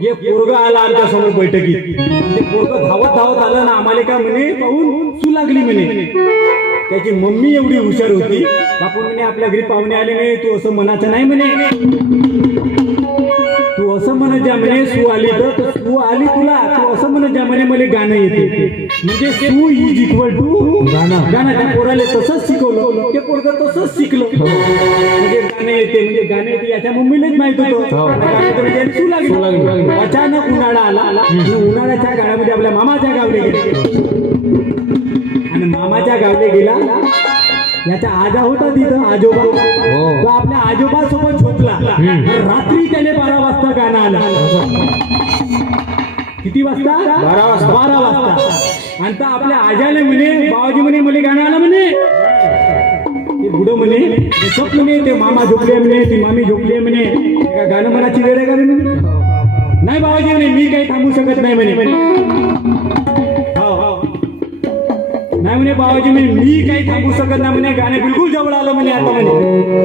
हे पोरग आला आमच्यासमोर बैठकीत. ते पोरग धावत धावत आलं ना आम्हाला काय म्हणे पाहून सू लागली म्हणे. त्याची मम्मी एवढी हुशार होती. बापू म्हणे आपल्या घरी पाहुणे आले नाही तू असं म्हणायचं नाही म्हणे. तू असं म्हणत जा म्हणे सू आली तर सू आली तुला. तू असं म्हणत जा म्हणे मला गाणं येते. म्हणजे सू इज इक्वल टू गाणं. गाणं. त्या पोराला तसंच शिकवलं. ते पोरग तसंच शिकलं. येते म्हणजे गाणं येते याच्या मम्मीलाच माहीत होतं. हो. अचानक उन्हाळा आला आणि उन्हाळ्याच्या काळामध्ये आपल्या मामाच्या गावले गेले. आणि मामाच्या गावले गेला. याचा आजा होता तिथं आजोबा. तो आपल्या आजोबा सोबत झोपला रात्री त्याने बारा वाजता गाणं आलं. किती वाजता? बारा वाजता. बारा वाजता. आणि तर आपल्या आजाने म्हणे बाबाजी म्हणे मला गाणं आलं म्हणे. ते म्हणे स्वप्न म्हणे ते मामा झोपले म्हणे ती मामी झोपली म्हणे. गाणं म्हणाची वेळ आहे का नाही बाबाजी म्हणे मी काही थांबू शकत नाही म्हणे. नाही म्हणे बाबाजी म्हणे मी काही थांबू शकत नाही म्हणे गाणं बिलकुल जवळ आलं म्हणे आता म्हणे.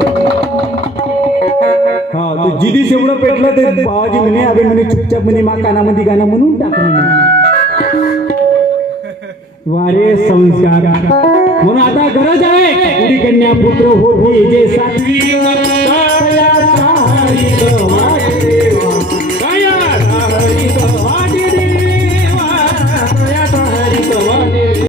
हा ते जिदीस एवढं पेटलं ते बाबाजी म्हणे अरे म्हणे चुपचाप म्हणे मा कानामध्ये गाणं म्हणून टाक म्हणे. द्वारे संस्कार म्हणून आता गरज आहे. कन्या पुत्र होती जे सातवी